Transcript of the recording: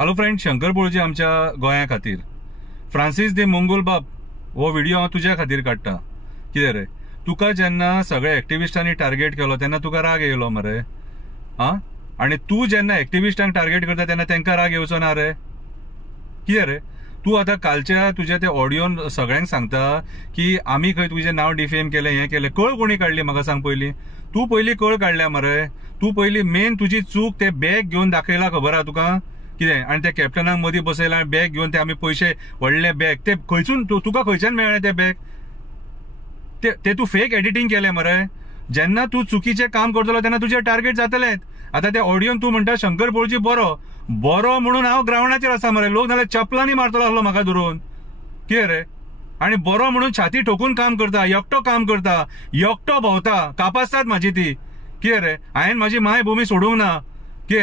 Hello friend, Shankar बोळजी आमच्या गोंया खातीर फ्रांसीस दे मंगोल बाब हो व्हिडिओ हांव तुज्या खातीर काडटा. कितें रे, तुका जेन्ना सगळ्या एक्टिविस्टांनी टार्गेट केलो तेन्ना तुका राग येयलो मरे? आनी तूं जेन्ना एक्टिविस्टांक टार्गेट करता तेन्ना तेंका राग येवचो ना रे? कितें रे, तूं आतां कालच्या तुज्या त्या ऑडिओन सगळ्यांक सांगता की आमी खंय तुजें नांव डिफेम केलें, हें केलें. कळ कोणी काडली म्हाका सांग पयलीं. तूं पयलीं कळ काडल्या मरे. तूं पयलीं मेन तुजी चूक ते बॅग घेवन दाखयला, खबर आहा तुका? कितें आनी त्या कॅप्टनाक मदीं बसयला आनी बॅग घेवन ते आमी पयशे व्हडले बॅग ते खंयसून तुका खंयच्यान मेळ्ळे ते बॅग? ते तूं फेक एडिटींग केलें मरे. जेन्ना तूं चुकीचें काम करतलो तेन्ना तुजे टार्गेट जातलेच. आतां त्या ऑडिओन तूं म्हणटा शंकर बोळजी बरो म्हणून हांव ग्रावंडाचेर आसा मरे. लोक नाल्यार चपलांनी मारतलो आसलो म्हाका धरून. कितें रे, आनी बरो म्हणून छाती ठोकून काम करता, एकटो काम करता, एकटो भोंवता, कापासतात म्हाजी ती. कितें रे, हांवें म्हाजी मायभूमी सोडूंक ना.